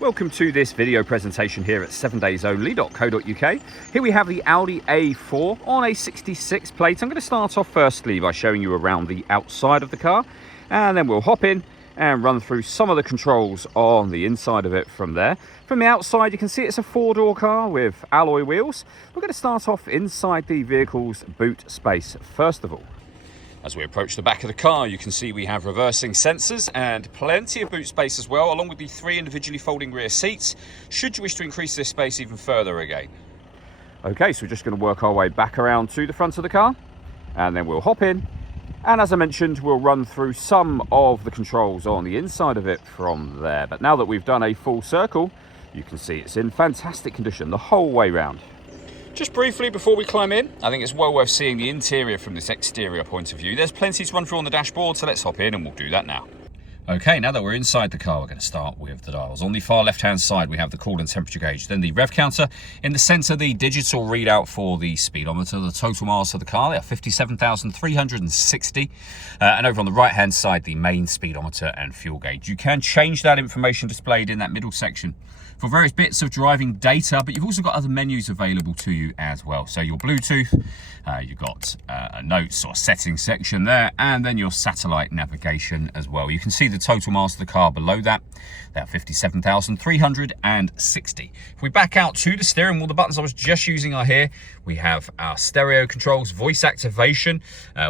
Welcome to this video presentation here at 7daysonly.co.uk. Here we have the Audi A4 on a 66 plate. I'm going to start off firstly by showing you around the outside of the car, and then we'll hop in and run through some of the controls on the inside of it from there. From the outside, you can see it's a four-door car with alloy wheels. We're going to start off inside the vehicle's boot space first of all. As we approach the back of the car, you can see we have reversing sensors and plenty of boot space as well, along with the 3 individually folding rear seats, should you wish to increase this space even further again. Okay, so we're just going to work our way back around to the front of the car, and then we'll hop in. And as I mentioned, we'll run through some of the controls on the inside of it from there. But now that we've done a full circle, you can see it's in fantastic condition the whole way round. Just briefly before we climb in, I think it's well worth seeing the interior from this exterior point of view. There's plenty to run through on the dashboard, so let's hop in and we'll do that now. Okay, now that we're inside the car, we're going to start with the dials. On the far left-hand side, we have the coolant temperature gauge, then the rev counter. In the centre, the digital readout for the speedometer. The total miles of the car, they are 57,360. And over on the right-hand side, the main speedometer and fuel gauge. You can change that information displayed in that middle section for various bits of driving data, but you've also got other menus available to you as well. So your Bluetooth, you've got a notes or settings section there, and then your satellite navigation as well. You can see the total miles of the car below that. They're 57,360. If we back out to the steering wheel, the buttons I was just using are here. We have our stereo controls, voice activation.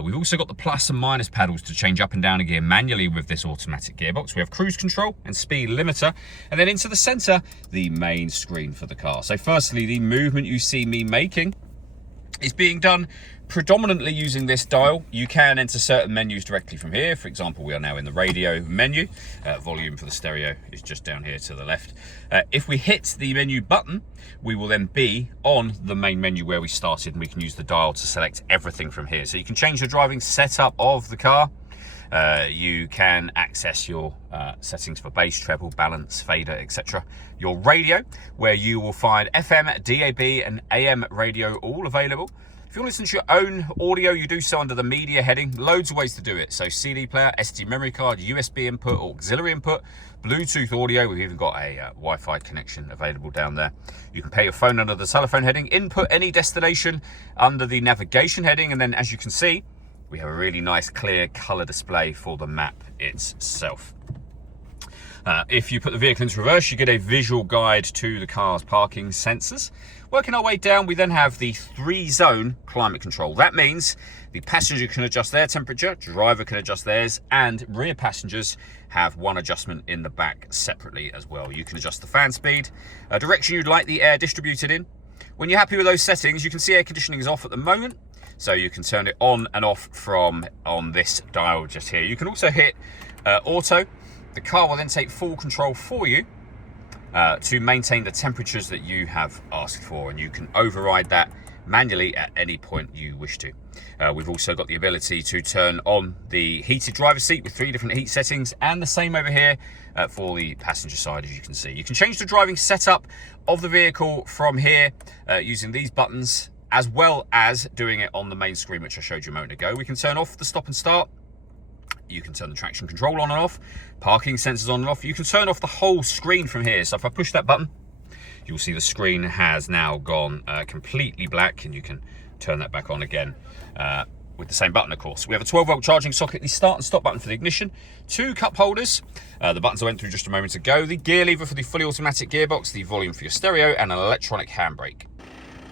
We've also got the plus and minus paddles to change up and down a gear manually with this automatic gearbox. We have cruise control and speed limiter. And then into the center, the main screen for the car. So firstly, the movement you see me making is being done predominantly using this dial. You can enter certain menus directly from here. For example, we are now in the radio menu. Volume for the stereo is just down here to the left. If we hit the menu button, we will then be on the main menu where we started, and we can use the dial to select everything from here. So you can change the driving setup of the car. You can access your settings for bass, treble, balance, fader, etc. Your radio, where you will find FM, DAB and AM radio all available. If you want to listen to your own audio, you do so under the media heading. Loads of ways to do it. So CD player, SD memory card, USB input, auxiliary input, Bluetooth audio. We've even got a Wi-Fi connection available down there. You can pay your phone under the telephone heading, input any destination under the navigation heading, and then as you can see, we have a really nice clear color display for the map itself. If you put the vehicle into reverse, you get a visual guide to the car's parking sensors. Working our way down, we then have the 3-zone climate control. That means the passenger can adjust their temperature, driver can adjust theirs, and rear passengers have one adjustment in the back separately as well. You can adjust the fan speed, direction you'd like the air distributed in. When you're happy with those settings, you can see air conditioning is off at the moment, so you can turn it on and off from on this dial just here. You can also hit auto. The car will then take full control for you to maintain the temperatures that you have asked for, and you can override that manually at any point you wish to. We've also got the ability to turn on the heated driver's seat with 3 different heat settings, and the same over here for the passenger side, as you can see. You can change the driving setup of the vehicle from here using these buttons, as well as doing it on the main screen, which I showed you a moment ago. We can turn off the stop and start. You can turn the traction control on and off, parking sensors on and off. You can turn off the whole screen from here. So if I push that button, you'll see the screen has now gone completely black, and you can turn that back on again with the same button, of course. We have a 12-volt charging socket, the start and stop button for the ignition, 2 cup holders, the buttons I went through just a moment ago, the gear lever for the fully automatic gearbox, the volume for your stereo, and an electronic handbrake.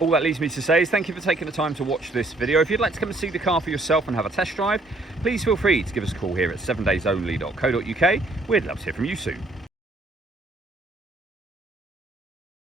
All that leaves me to say is thank you for taking the time to watch this video. If you'd like to come and see the car for yourself and have a test drive, please feel free to give us a call here at 7daysonly.co.uk. We'd love to hear from you soon.